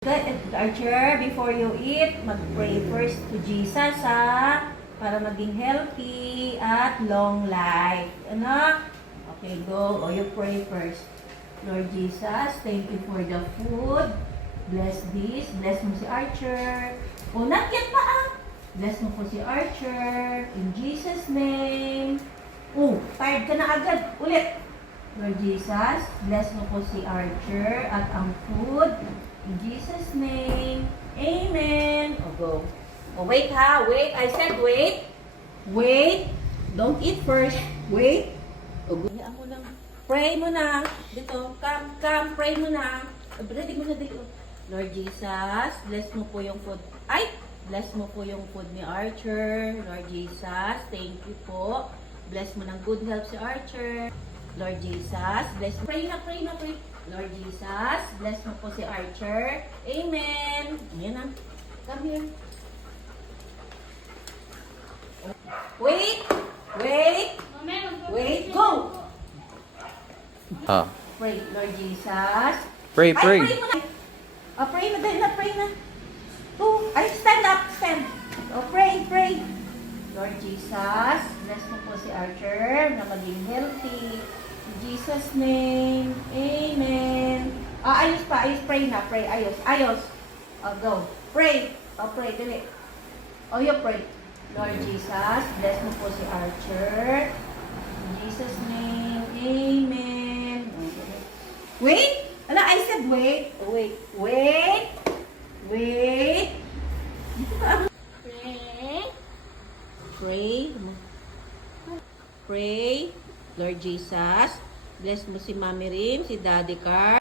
Archer, before you eat, mag-pray first to Jesus, ha? Para maging healthy at long life. Ano? Okay, go. O, you pray first. Lord Jesus, thank you for the food. Bless this. Bless mo si Archer. O, not yet pa, ah. Bless mo po si Archer. In Jesus' name. Oh, tired ka na agad. Ulit. Lord Jesus, bless mo po si Archer at ang food. In Jesus' name, amen. O, go. O, wait ha, wait. I said wait. Wait. Don't eat first. Wait. O, guyaan mo lang. Pray mo na. Dito, come, pray mo na. Ready mo na dito. Lord Jesus, bless mo po yung food. Ay! Bless mo po yung food ni Archer. Lord Jesus, thank you po. Bless mo ng good health si Archer. Lord Jesus, bless mo. Pray na, pray na, pray. Lord Jesus, bless mo po si Archer. Amen. Ayan na. Come here. Wait. Wait. Wait. Go. Pray, Lord Jesus. Pray. Ay, pray mo na. Pray na, dahil na, pray na. Oh, ay, stand up, stand. Pray. Lord Jesus, bless mo po si Archer na maging healthy. In Jesus' name, amen. Ayos pa, pray na, pray, ayos. Go, pray. Pray, dali. You pray. Lord Jesus, bless mo po si Archer. In Jesus' name, amen. Wait! Ala, I said wait. Wait. Pray. Lord Jesus, bless mo si Mami Rim, si Daddy Carl.